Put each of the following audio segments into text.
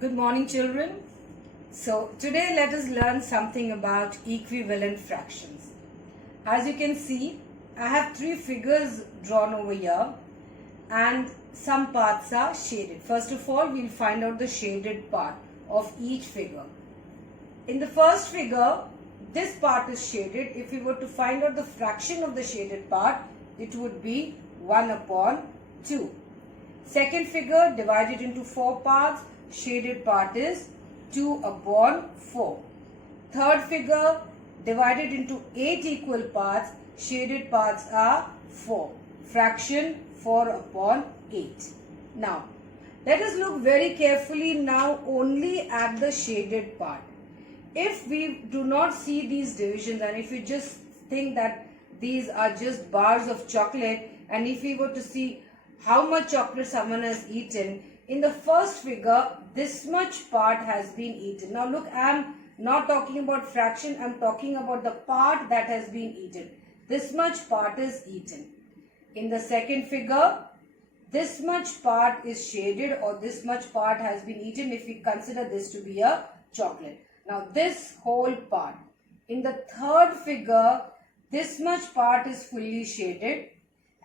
Good morning, children. So today let us learn something about equivalent fractions. As you can see, I have three figures drawn over here and some parts are shaded. First of all, we'll find out the shaded part of each figure. In the first figure, this part is shaded. If we were to find out the fraction of the shaded part, it would be 1 upon 2. Second figure, divided into 4 parts, shaded part is 2 upon 4. Third figure, divided into 8 equal parts, shaded parts are 4. Fraction 4 upon 8. Now, let us look very carefully now only at the shaded part. If we do not see these divisions and if we just think that these are just bars of chocolate, and if we were to see how much chocolate someone has eaten, in the first figure, this much part has been eaten. Now look, I am not talking about fraction, I am talking about the part that has been eaten. This much part is eaten. In the second figure, this much part is shaded, or this much part has been eaten if we consider this to be a chocolate. Now this whole part. In the third figure, this much part is fully shaded,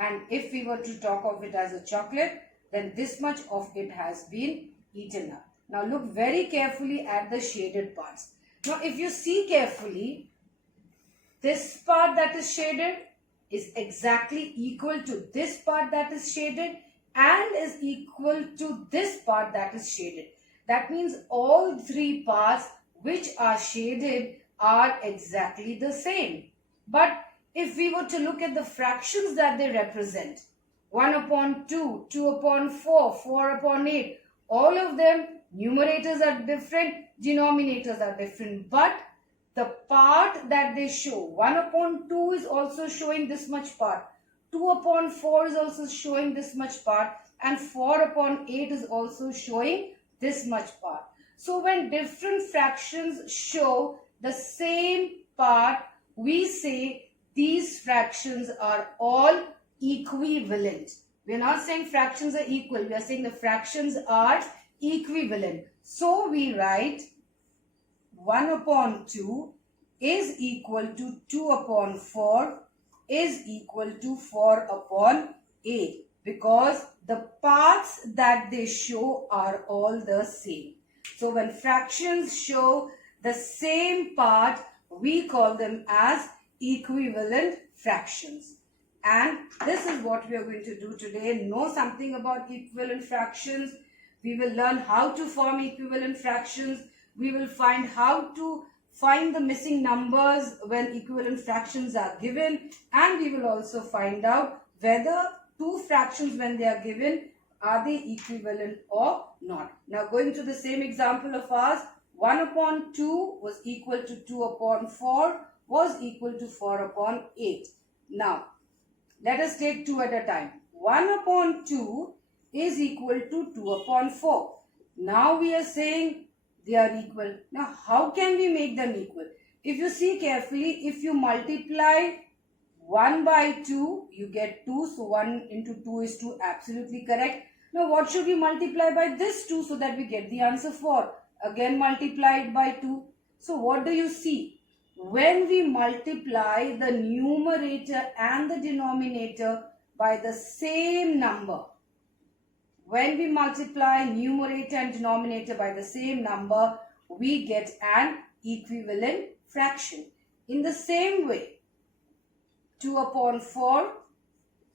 and if we were to talk of it as a chocolate, then this much of it has been eaten up. Now look very carefully at the shaded parts. Now if you see carefully, this part that is shaded is exactly equal to this part that is shaded and is equal to this part that is shaded. That means all three parts which are shaded are exactly the same. But if we were to look at the fractions that they represent, 1 upon 2, 2 upon 4, 4 upon 8, all of them, numerators are different, denominators are different. But the part that they show, 1 upon 2 is also showing this much part, 2 upon 4 is also showing this much part, and 4 upon 8 is also showing this much part. So when different fractions show the same part, we say these fractions are all equivalent. We are not saying fractions are equal. We are saying the fractions are equivalent. So we write 1 upon 2 is equal to 2 upon 4 is equal to 4 upon 8, because the parts that they show are all the same. So when fractions show the same part, we call them as equivalent fractions. And this is what we are going to do today. Know something about equivalent fractions. We will learn how to form equivalent fractions. We will find how to find the missing numbers when equivalent fractions are given. And we will also find out whether two fractions, when they are given, are they equivalent or not. Now going to the same example of ours, 1 upon 2 was equal to 2 upon 4 was equal to 4 upon 8. Now let us take 2 at a time. 1 upon 2 is equal to 2 upon 4. Now we are saying they are equal. Now how can we make them equal? If you see carefully, if you multiply 1 by 2, you get 2. So 1 into 2 is 2. Absolutely correct. Now what should we multiply by this 2 so that we get the answer 4? Again multiply it by 2. So what do you see? When we multiply the numerator and the denominator by the same number, when we multiply numerator and denominator by the same number, we get an equivalent fraction. In the same way, 2 upon 4,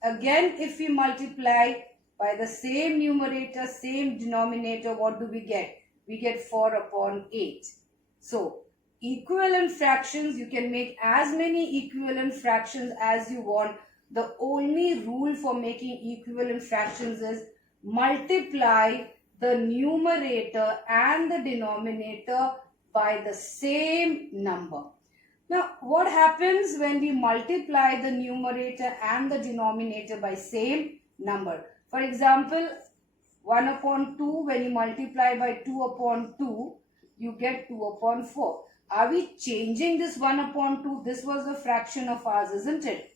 again if we multiply by the same numerator, same denominator, what do we get? We get 4 upon 8. So, equivalent fractions, you can make as many equivalent fractions as you want. The only rule for making equivalent fractions is multiply the numerator and the denominator by the same number. Now, what happens when we multiply the numerator and the denominator by same number? For example, 1 upon 2, when you multiply by 2 upon 2, you get 2 upon 4. Are we changing this 1 upon 2? This was a fraction of ours, isn't it?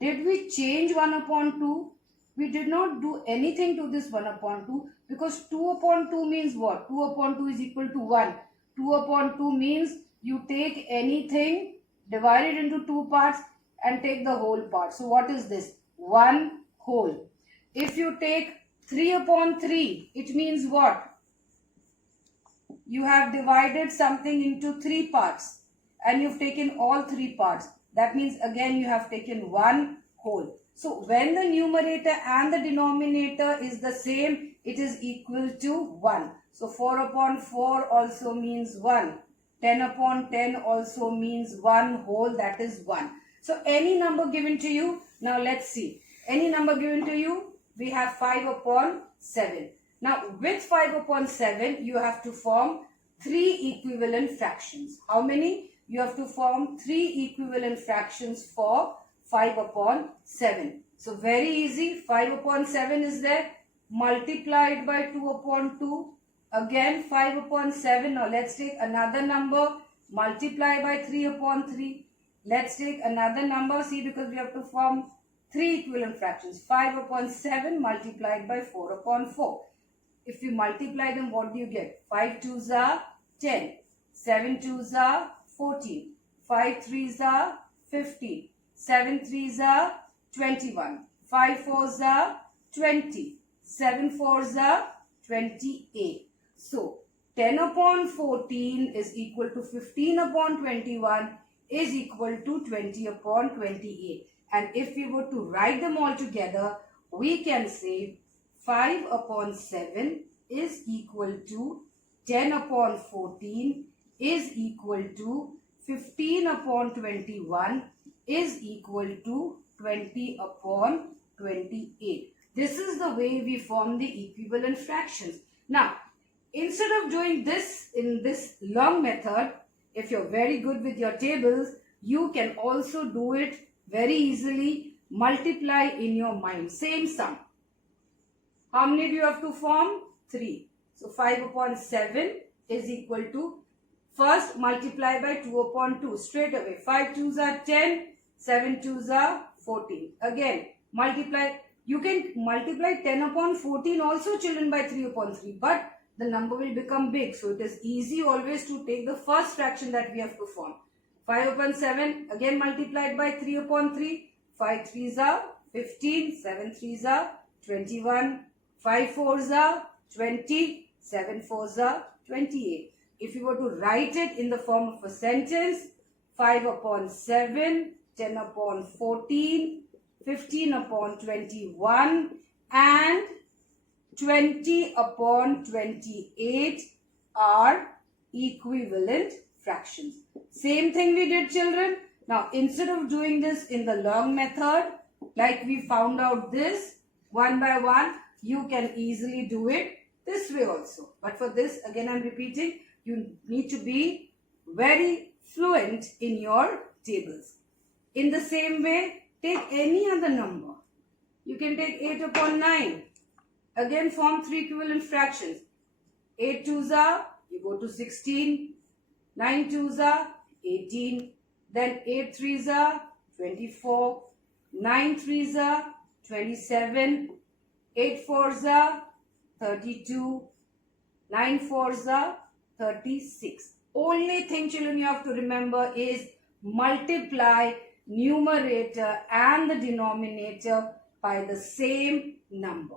Did we change 1 upon 2? We did not do anything to this 1 upon 2. Because 2 upon 2 means what? 2 upon 2 is equal to 1. 2 upon 2 means you take anything, divide it into two parts and take the whole part. So what is this? 1 whole. If you take 3 upon 3, it means what? You have divided something into 3 parts and you've taken all 3 parts. That means again you have taken 1 whole. So when the numerator and the denominator is the same, it is equal to 1. So 4 upon 4 also means 1. 10 upon 10 also means 1 whole, that is 1. So any number given to you, now let's see. Any number given to you, we have 5 upon 7. Now with 5 upon 7, you have to form 3 equivalent fractions. How many? You have to form 3 equivalent fractions for 5 upon 7. So very easy. 5 upon 7 is there. Multiplied by 2 upon 2. Again 5 upon 7. Now let's take another number. Multiply by 3 upon 3. Let's take another number. See, because we have to form 3 equivalent fractions. 5 upon 7 multiplied by 4 upon 4. If you multiply them, what do you get? 5 2s are 10. 7 2s are 14. 5 3s are 15. 7 3s are 21. 5 4s are 20. 7 4s are 28. So 10 upon 14 is equal to 15 upon 21 is equal to 20 upon 28. And if we were to write them all together, we can say 5 upon 7 is equal to 10 upon 14 is equal to 15 upon 21 is equal to 20 upon 28. This is the way we form the equivalent fractions. Now, instead of doing this in this long method, if you're very good with your tables, you can also do it very easily. Multiply in your mind. Same sum. How many do you have to form? 3. So 5 upon 7 is equal to, first multiply by 2 upon 2. Straight away. 5 2s are 10. 7 2s are 14. Again, multiply. You can multiply 10 upon 14 also, children, by 3 upon 3. But the number will become big. So it is easy always to take the first fraction that we have to form. 5 upon 7, again multiplied by 3 upon 3. 5 3s are 15. 7 3s are 21. 5 4s are 20. 7 4s are 28. If you were to write it in the form of a sentence, 5 upon 7, 10 upon 14, 15 upon 21 and 20 upon 28 are equivalent fractions. Same thing we did, children. Now, instead of doing this in the long method, like we found out this one by one, you can easily do it this way also. But for this, again I'm repeating, you need to be very fluent in your tables. In the same way, take any other number. You can take 8 upon 9. Again form 3 equivalent fractions. 8 2s are, you go to 16. 9 2s are 18. Then 8 3s are 24. 9 3s are 27. 8 4s are 32. 9 4s are 36. Only thing, children, you have to remember is multiply numerator and the denominator by the same number.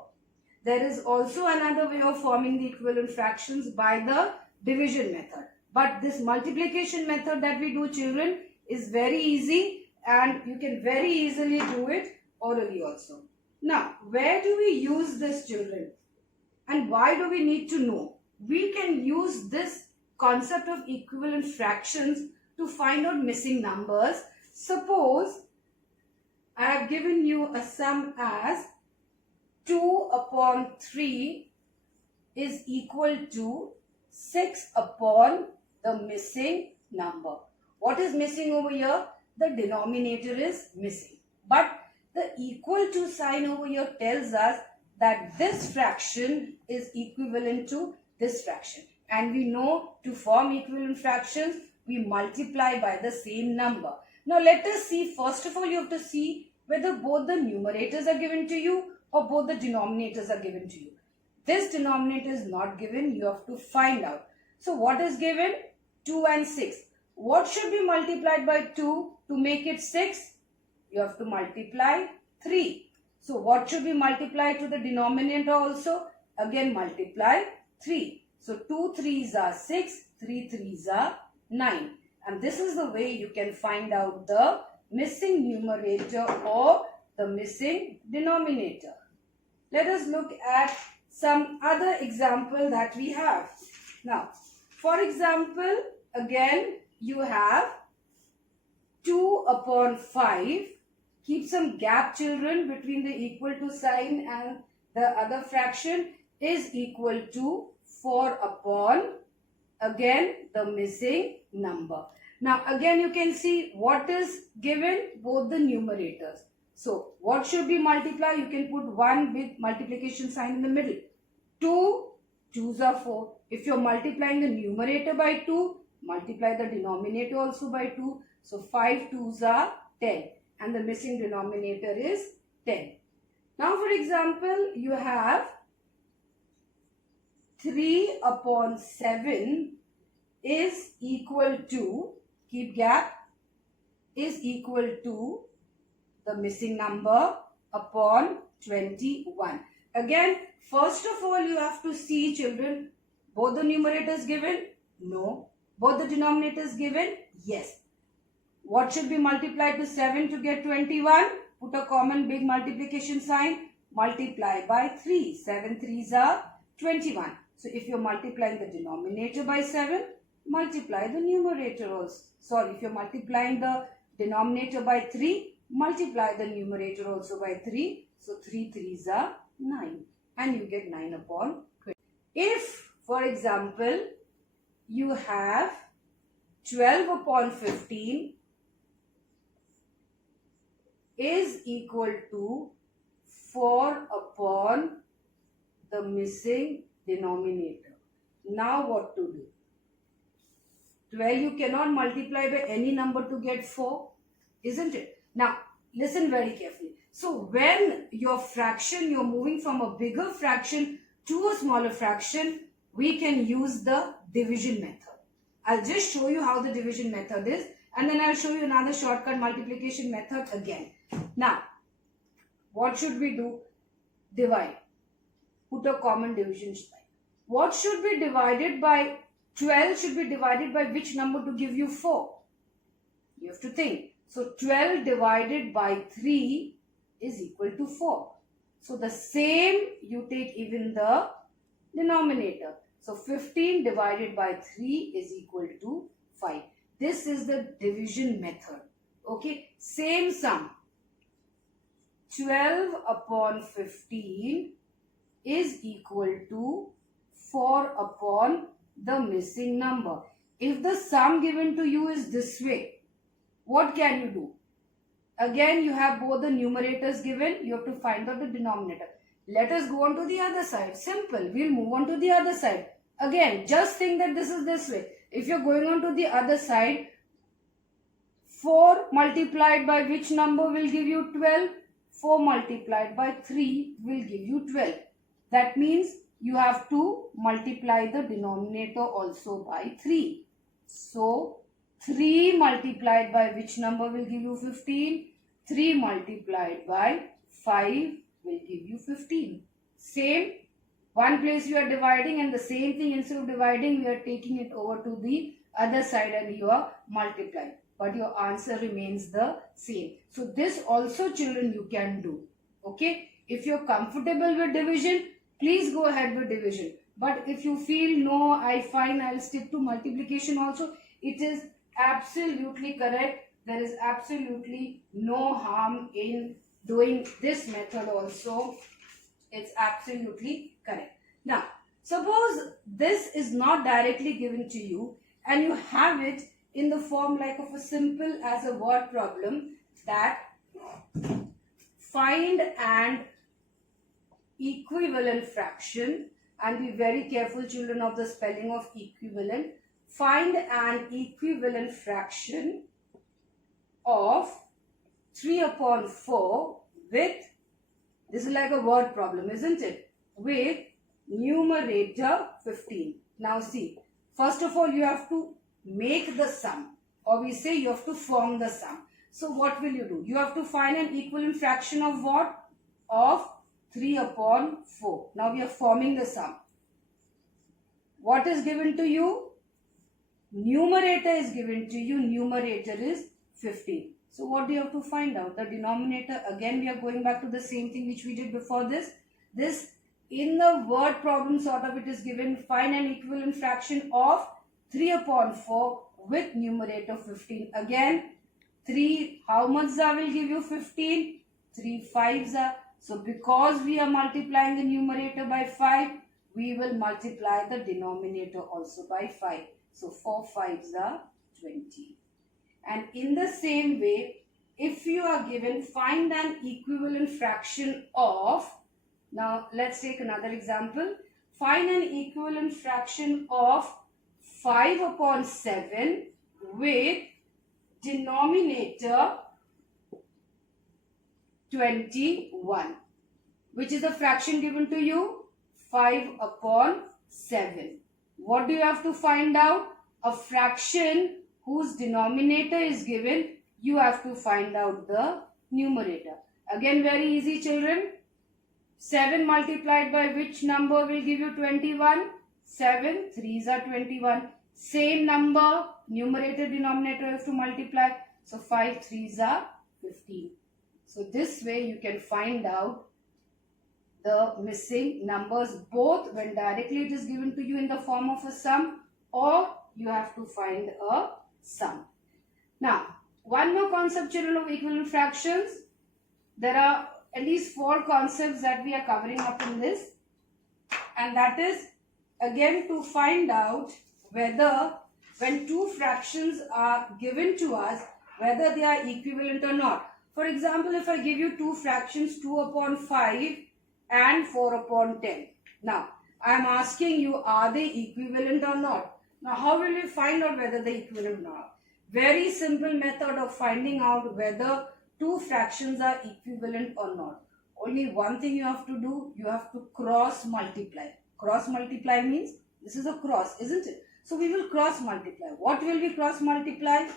There is also another way of forming the equivalent fractions by the division method. But this multiplication method that we do, children, is very easy and you can very easily do it orally also. Now, where do we use this, children? And why do we need to know? We can use this concept of equivalent fractions to find out missing numbers. Suppose I have given you a sum as 2 upon 3 is equal to 6 upon the missing number. What is missing over here? The denominator is missing. But the equal to sign over here tells us that this fraction is equivalent to this fraction. And we know to form equivalent fractions, we multiply by the same number. Now let us see, first of all you have to see whether both the numerators are given to you or both the denominators are given to you. This denominator is not given. You have to find out. So what is given? 2 and 6. What should be multiplied by 2 to make it 6? You have to multiply 3. So what should be multiplied to the denominator also? Again multiply 3. So 2 3s are 6, 3 3s are 9. And this is the way you can find out the missing numerator or the missing denominator. Let us look at some other example that we have. Now, for example, again you have 2 upon 5. Keep some gap, children, between the equal to sign and the other fraction is equal to 4 upon, again, the missing number. Now, again, you can see what is given, both the numerators. So, what should be multiplied? You can put 1 with multiplication sign in the middle. 2, 2s are 4. If you are multiplying the numerator by 2, multiply the denominator also by 2. So, 5 2s are 10. And the missing denominator is 10. Now, for example, you have 3 upon 7 is equal to, keep gap, is equal to the missing number upon 21. Again, first of all, you have to see, children, both the numerators given? No. Both the denominators given? Yes. What should be multiplied to 7 to get 21? Put a common big multiplication sign. Multiply by 3. 7 3s are 21. So if you're multiplying the denominator by 7, multiply the numerator also. Sorry, if you're multiplying the denominator by 3, multiply the numerator also by 3. So 3 3s are 9. And you get 9 upon 20. If, for example, you have 12 upon 15 is equal to 4 upon the missing denominator. Now what to do? 12 you cannot multiply by any number to get 4, isn't it? Now listen very carefully. So when your fraction, you're moving from a bigger fraction to a smaller fraction, we can use the division method. I'll just show you how the division method is, and then I'll show you another shortcut multiplication method again. Now, what should we do? Divide. Put a common division sign. What should be divided by 12 should be divided by which number to give you 4? You have to think. So 12 divided by 3 is equal to 4. So the same you take even the denominator. So 15 divided by 3 is equal to 5. This is the division method. Okay. Same sum. 12 upon 15 is equal to 4 upon the missing number. If the sum given to you is this way, what can you do? Again, you have both the numerators given. You have to find out the denominator. Let us go on to the other side. Simple. We'll move on to the other side. Again, just think that this is this way. If you're going on to the other side, 4 multiplied by which number will give you 12? 4 multiplied by 3 will give you 12. That means you have to multiply the denominator also by 3. So, 3 multiplied by which number will give you 15? 3 multiplied by 5 will give you 15. Same, one place you are dividing, and the same thing, instead of dividing, we are taking it over to the other side and you are multiplying. But your answer remains the same. So this also, children, you can do. Okay. If you're comfortable with division, please go ahead with division. But if you feel no, I find I'll stick to multiplication also, it is absolutely correct. There is absolutely no harm in doing this method also. It's absolutely correct. Now, suppose this is not directly given to you and you have it in the form like of a simple as a word problem, that find an equivalent fraction, and be very careful, children, of the spelling of equivalent. Find an equivalent fraction of 3 upon 4 with, this is like a word problem, isn't it? With numerator 15. Now see, first of all you have to make the sum, or we say you have to form the sum. So what will you do? You have to find an equivalent fraction of what? Of 3 upon 4. Now we are forming the sum. What is given to you? Numerator is given to you. Numerator is 15. So what do you have to find out? The denominator. Again we are going back to the same thing which we did before this. This in the word problem sort of it is given. Find an equivalent fraction of 3 upon 4 with numerator 15. Again 3, how much will give you 15? 3 5s. So because we are multiplying the numerator by 5, we will multiply the denominator also by 5. So 4 5s are 20. And in the same way, if you are given, find an equivalent fraction of, now let's take another example. Find an equivalent fraction of 5 upon 7 with denominator 21. Which is the fraction given to you? 5 upon 7. What do you have to find out? A fraction whose denominator is given, you have to find out the numerator. Again, very easy, children. 7 multiplied by which number will give you 21? 7 3s are 21. Same number, numerator, denominator you have to multiply. So 5 3s are 15. So this way you can find out the missing numbers, both when directly it is given to you in the form of a sum, or you have to find a sum. Now, one more concept, children, of equivalent fractions. There are at least 4 concepts that we are covering up in this, and that is again to find out whether when 2 fractions are given to us, whether they are equivalent or not. For example, if I give you 2 fractions, 2 upon 5 and 4 upon 10. Now, I am asking you, are they equivalent or not? Now, how will we find out whether they are equivalent or not? Very simple method of finding out whether 2 fractions are equivalent or not. Only one thing you have to do, you have to cross multiply. Cross multiply means this is a cross, isn't it? So we will cross multiply. What will we cross multiply?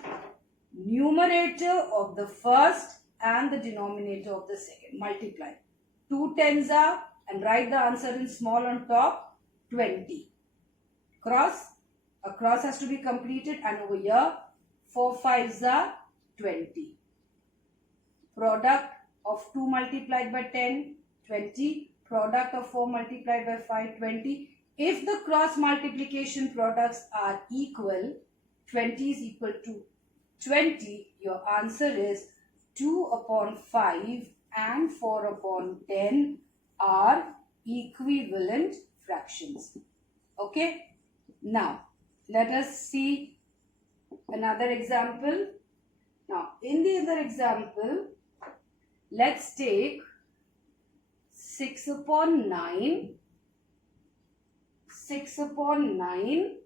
Numerator of the first and the denominator of the second. Multiply. 2 10s are, and write the answer in small on top, 20. Cross. A cross has to be completed, and over here 4 5s are 20. Product of 2 multiplied by 10, 20. Product of 4 multiplied by 5, 20. If the cross multiplication products are equal, 20 is equal to 20, your answer is 2 upon 5 and 4 upon 10 are equivalent fractions. Okay. Now, let us see another example. Now, in the other example, let's take 6 upon 9, 6 upon 9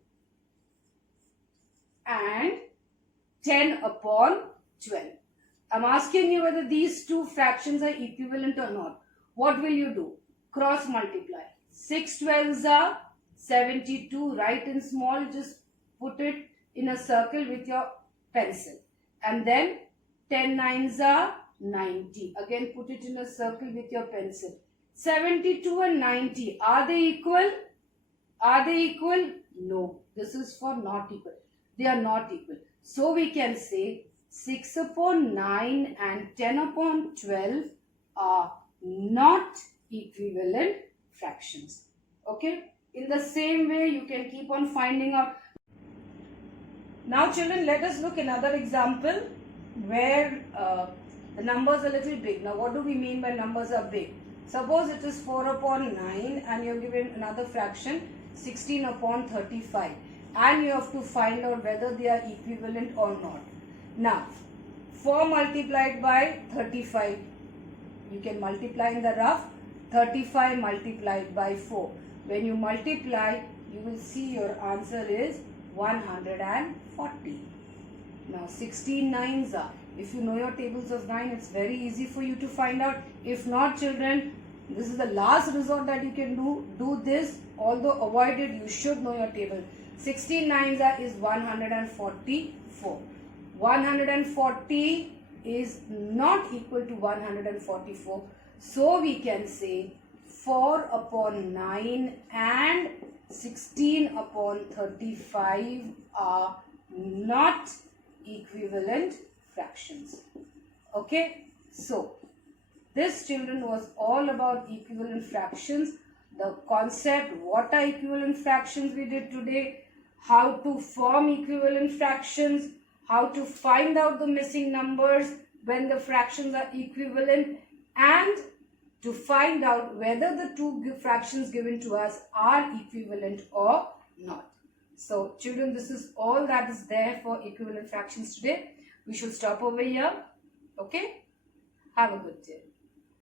and 10 upon 12. I'm asking you whether these 2 fractions are equivalent or not. What will you do? Cross multiply. 6 12s are 72. Write in small, just put it in a circle with your pencil. And then 10 9s are 90. Again, put it in a circle with your pencil. 72 and 90, are they equal? Are they equal? No. This is for not equal. They are not equal. So we can say 6 upon 9 and 10 upon 12 are not equivalent fractions. Okay. In the same way, you can keep on finding out. Now children, let us look another example where the numbers are a little big. Now what do we mean by numbers are big? Suppose it is 4 upon 9 and you are given another fraction 16 upon 35, and you have to find out whether they are equivalent or not. Now 4 multiplied by 35, you can multiply in the rough. 35 multiplied by 4. When you multiply, you will see your answer is 140. Now 16 9s are. If you know your tables of 9, it's very easy for you to find out. If not, children, This is the last resort that you can do. Do this. Although avoid it, you should know your table. 16 nines is 144. 140 is not equal to 144. So we can say 4 upon 9 and 16 upon 35 are not equivalent fractions. Okay, so this, children, was all about equivalent fractions. The concept, what are equivalent fractions, we did today, how to form equivalent fractions, how to find out the missing numbers when the fractions are equivalent, and to find out whether the two fractions given to us are equivalent or not. So children, this is all that is there for equivalent fractions today. We should stop over here. Okay? Have a good day.